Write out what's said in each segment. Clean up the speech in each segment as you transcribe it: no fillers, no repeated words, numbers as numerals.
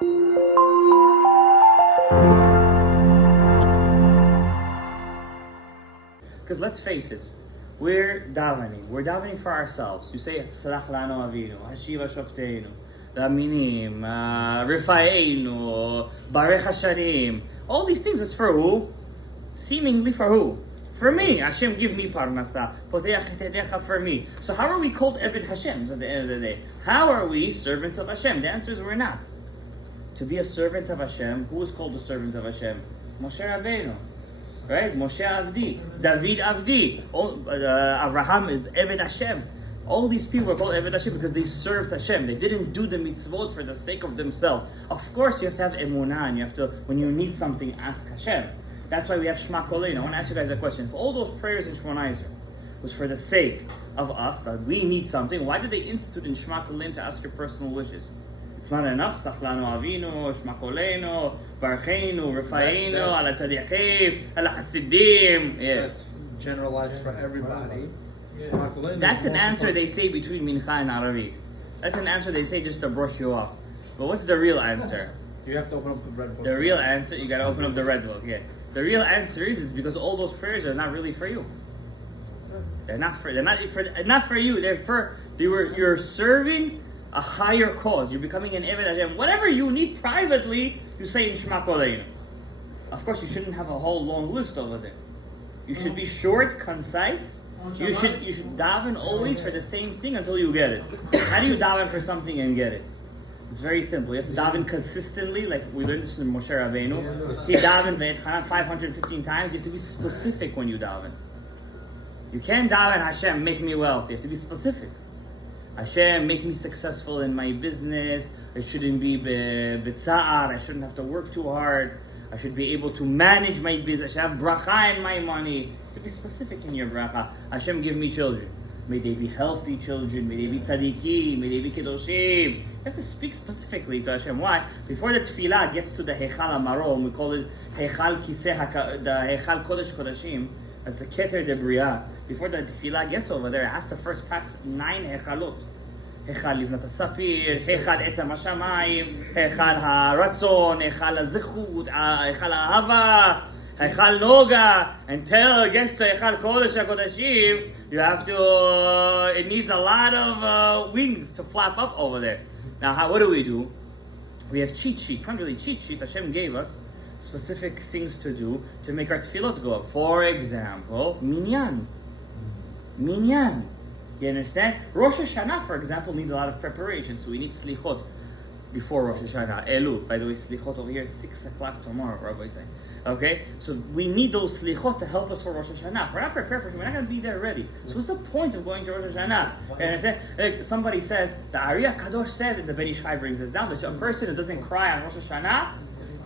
Because let's face it, we're davening for ourselves. You say, Salach lanu avinu, Hashiva shofteinu, Raminim, Rifaeinu, Barech Hasharim. All these things is for who? Seemingly for who? For me. Hashem, give me parnasa. Poteach etedecha for me. So how are we called Eved Hashems at the end of the day? How are we servants of Hashem? The answer is we're not. To be a servant of Hashem, who is called the servant of Hashem? Moshe Rabbeinu. Right? Moshe Avdi. David Avdi. Abraham is Eved Hashem. All these people are called Eved Hashem because they served Hashem. They didn't do the mitzvot for the sake of themselves. Of course, you have to have emunah, and you have to, when you need something, ask Hashem. That's why we have Shema Koleinu. I want to ask you guys a question. If all those prayers in Shemona Esrei was for the sake of us, that we need something, why did they institute in Shema Koleinu to ask your personal wishes? It's not enough. Sachlanu Avinu, Shema Koleinu, Barcheinu, Refainu, Ala Tzadikim, Ala Hasidim. Yeah. That's generalized for everybody. That's an answer they say between Mincha and Aravit. That's an answer they say just to brush you off. But what's the real answer? You have to open up the red book. The real answer, you gotta open up the red book, yeah. The real answer is because all those prayers are not really for you. Not for you. You're serving a higher cause. You're becoming an Eved Hashem. Whatever you need privately, you say in Shema Koleinu. Of course, you shouldn't have a whole long list over there. You should be short, concise. You should daven always for the same thing until you get it. How do you daven for something and get it? It's very simple. You have to daven consistently, like we learned this in Moshe Rabbeinu. He davened 515 times. You have to be specific when you daven. You can't daven, Hashem, make me wealthy. You have to be specific. Hashem, make me successful in my business. I shouldn't be b'tza'ar. I shouldn't have to work too hard. I should be able to manage my business. I should have bracha in my money. You have to be specific in your bracha. Hashem, give me children. May they be healthy children. May they be tzaddikim. May they be kedoshim. You have to speak specifically to Hashem. Why? Before the tefillah gets to the Heichal HaMarom, we call it Heichal Kiseh, the Heichal Kodesh Kodashim. That's the Keter de Bria. Before the tefillah gets over there, it has to first pass 9 Heichalot. Heichal Livnat HaSapir, Heichal Etzam HaShamayim, Heichal HaRatzon, Heichal HaZichut, Heichal HaHava, Heichal Noga, until it gets to Heichal Kodesh HaKodashim, you have to, it needs a lot of wings to flap up over there. Now, what do? We have cheat sheets. Not really cheat sheets. Hashem gave us specific things to do to make our tefillot go up. For example, minyan. You understand? Rosh Hashanah, for example, needs a lot of preparation. So we need slichot before Rosh Hashanah. Elu. By the way, slichot over here, 6 o'clock tomorrow, Rabbi say. Okay? So we need those slichot to help us for Rosh Hashanah. If we're not prepared for it, we're not going to be there ready. So what's the point of going to Rosh Hashanah? You understand? Like somebody says, the Ariya Kadosh says, and the Ben Ishai brings this down, that a person who doesn't cry on Rosh Hashanah,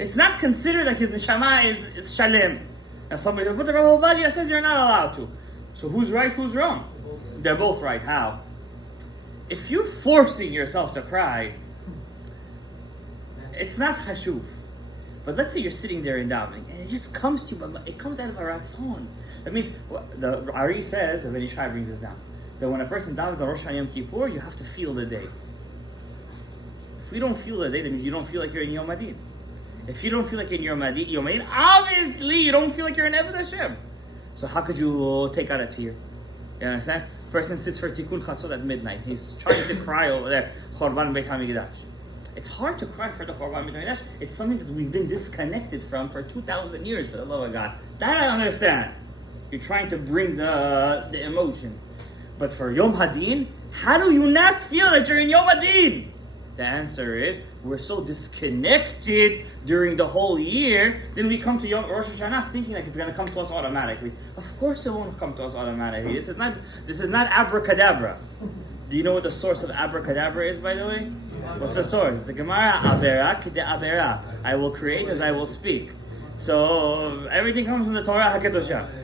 it's not considered like his neshama is shalem. Now somebody says, but the Rav Ovadia says you're not allowed to. So who's right, who's wrong? They're both right. How? If you're forcing yourself to cry, it's not chashuv. But let's say you're sitting there in davening, and it just comes to you, it comes out of a ratzon. That means, the Ari says, the Ben Ishai brings this down, that when a person davens the Rosh Hashanah Yom Kippur, you have to feel the day. If you don't feel the day, that means you don't feel like you're in Yom Adin. If you don't feel like you're in Yom Adin, obviously you don't feel like you're in Eved Hashem. So how could you take out a tear? You understand? Person sits for Tikkun Chatzot at midnight. He's trying to cry over there. Chorban Beit HaMikdash. It's hard to cry for the Chorban Beit HaMikdash. It's something that we've been disconnected from for 2,000 years, for the love of God. That I understand. You're trying to bring the emotion. But for Yom Hadin, how do you not feel that you're in Yom Hadin? The answer is, we're so disconnected during the whole year, then we come to Rosh Hashanah thinking like it's going to come to us automatically. Of course it won't come to us automatically. This is not abracadabra. Do you know what the source of abracadabra is, by the way? What's the source? It's the Gemara, Abera Kide Abera. I will create as I will speak. So everything comes from the Torah HaKedoshah.